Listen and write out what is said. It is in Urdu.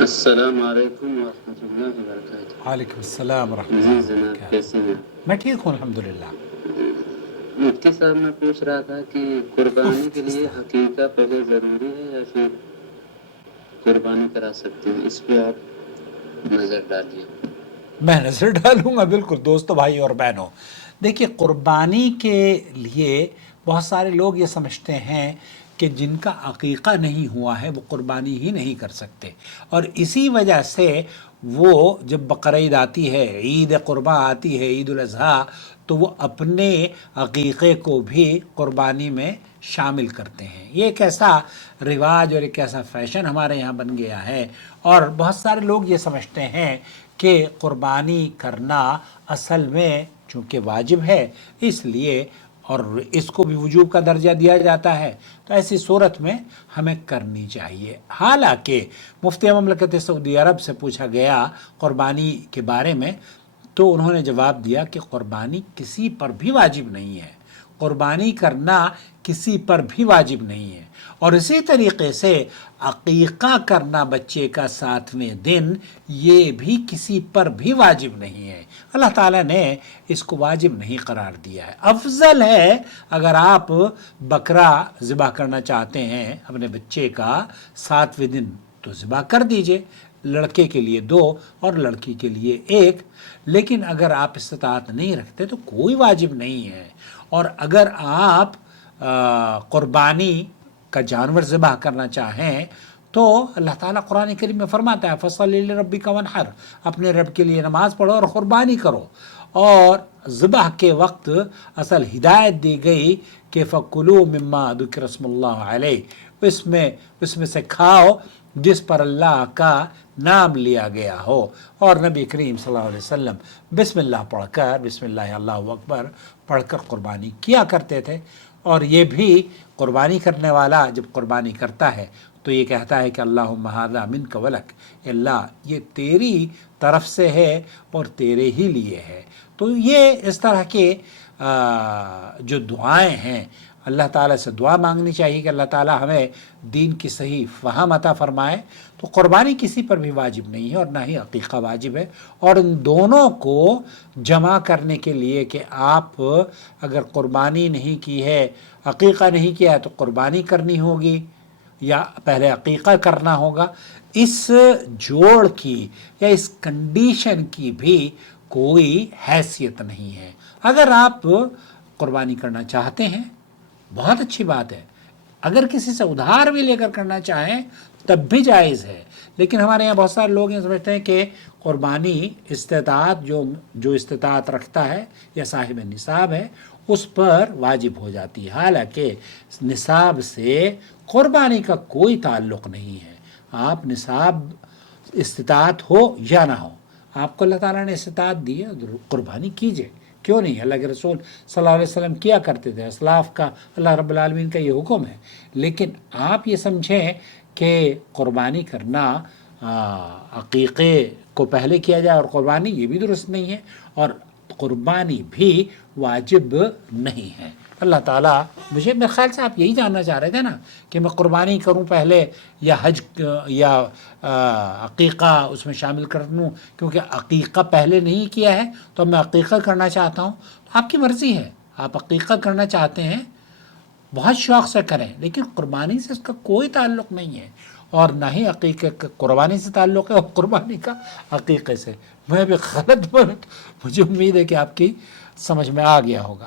السلام علیکم ورحمۃ اللہ وبرکاتہ۔ وعلیکم السلام ورحمۃ جی اللہ جناب، وبرکاتہ۔ کیسے ہیں؟ میں ٹھیک ہوں الحمدللہ۔ مفتی صاحب، میں پوچھ رہا تھا کہ قربانی کے لیے عقیقہ پہلے ضروری ہے یا پھر قربانی کرا سکتے ہیں؟ اس پہ آپ نظر ڈالیے۔ میں نظر ڈالوں گا، بالکل دوستو، بھائی اور بہنوں۔ دیکھیے، قربانی کے لیے بہت سارے لوگ یہ سمجھتے ہیں کہ جن کا عقیقہ نہیں ہوا ہے وہ قربانی ہی نہیں کر سکتے، اور اسی وجہ سے وہ جب بقرعید آتی ہے، عید قرباں آتی ہے، عید الاضحیٰ، تو وہ اپنے عقیقے کو بھی قربانی میں شامل کرتے ہیں۔ یہ ایک ایسا رواج اور ایک ایسا فیشن ہمارے یہاں بن گیا ہے، اور بہت سارے لوگ یہ سمجھتے ہیں کہ قربانی کرنا اصل میں چونکہ واجب ہے، اس لیے اور اس کو بھی وجوب کا درجہ دیا جاتا ہے، تو ایسی صورت میں ہمیں کرنی چاہیے۔ حالانکہ مفتی مملکت سعودی عرب سے پوچھا گیا قربانی کے بارے میں، تو انہوں نے جواب دیا کہ قربانی کسی پر بھی واجب نہیں ہے، قربانی کرنا کسی پر بھی واجب نہیں ہے، اور اسی طریقے سے عقیقہ کرنا بچے کا 7ویں دن یہ بھی کسی پر بھی واجب نہیں ہے۔ اللہ تعالیٰ نے اس کو واجب نہیں قرار دیا ہے۔ افضل ہے اگر آپ بکرا ذبح کرنا چاہتے ہیں اپنے بچے کا 7ویں دن تو ذبح کر دیجئے، لڑکے کے لیے 2 اور لڑکی کے لیے 1، لیکن اگر آپ استطاعت نہیں رکھتے تو کوئی واجب نہیں ہے۔ اور اگر آپ قربانی کا جانور ذبح کرنا چاہیں تو اللہ تعالیٰ قرآن کریم میں فرماتا ہے فَصَلِّ لِرَبِّكَ وَانْحَرْ، اپنے رب کے لیے نماز پڑھو اور قربانی کرو۔ اور ذبح کے وقت اصل ہدایت دی گئی کہ فَكُلُوا مِمَّا ذُكِرَ اسْمُ اللَّهِ عَلَيْهِ، اس میں سے کھاؤ جس پر اللہ کا نام لیا گیا ہو، اور نبی کریم صلی اللہ علیہ وسلم بسم اللہ پڑھ کر، بسم اللہ اللہ اکبر پڑھ کر قربانی کیا کرتے تھے۔ اور یہ بھی قربانی کرنے والا جب قربانی کرتا ہے تو یہ کہتا ہے کہ اللہم ھذا منک ولک، اللہ یہ تیری طرف سے ہے اور تیرے ہی لیے ہے۔ تو یہ اس طرح کے جو دعائیں ہیں، اللہ تعالیٰ سے دعا مانگنی چاہیے کہ اللہ تعالیٰ ہمیں دین کی صحیح فہم عطا فرمائے۔ تو قربانی کسی پر بھی واجب نہیں ہے اور نہ ہی عقیقہ واجب ہے، اور ان دونوں کو جمع کرنے کے لیے کہ آپ اگر قربانی نہیں کی ہے، عقیقہ نہیں کیا ہے تو قربانی کرنی ہوگی یا پہلے عقیقہ کرنا ہوگا، اس جوڑ کی یا اس کنڈیشن کی بھی کوئی حیثیت نہیں ہے۔ اگر آپ قربانی کرنا چاہتے ہیں بہت اچھی بات ہے، اگر کسی سے ادھار بھی لے کر کرنا چاہیں تب بھی جائز ہے، لیکن ہمارے یہاں بہت سارے لوگ یہ سمجھتے ہیں کہ قربانی استطاعت جو استطاعت رکھتا ہے یا صاحب نصاب ہے اس پر واجب ہو جاتی ہے، حالانکہ نصاب سے قربانی کا کوئی تعلق نہیں ہے۔ آپ نصاب استطاعت ہو یا نہ ہو، آپ کو اللہ تعالیٰ نے استطاعت دی ہے، قربانی کیجئے، کیوں نہیں؟ اللہ کے رسول صلی اللہ علیہ وسلم کیا کرتے تھے، اسلاف کا اللہ رب العالمین کا یہ حکم ہے۔ لیکن آپ یہ سمجھیں کہ قربانی کرنا عقیقے کو پہلے کیا جائے اور قربانی، یہ بھی درست نہیں ہے، اور قربانی بھی واجب نہیں ہے۔ اللہ تعالیٰ میرے خیال سے آپ یہی جاننا چاہ رہے تھے نا کہ میں قربانی کروں پہلے یا حج یا عقیقہ اس میں شامل کر لوں، کیونکہ عقیقہ پہلے نہیں کیا ہے تو میں عقیقہ کرنا چاہتا ہوں۔ آپ کی مرضی ہے، آپ عقیقہ کرنا چاہتے ہیں بہت شوق سے کریں، لیکن قربانی سے اس کا کوئی تعلق نہیں ہے، اور نہ ہی عقیقے کا قربانی سے تعلق ہے اور قربانی کا عقیقے سے۔ میں بھی غلط، مجھے امید ہے کہ آپ کی سمجھ میں آ گیا ہوگا۔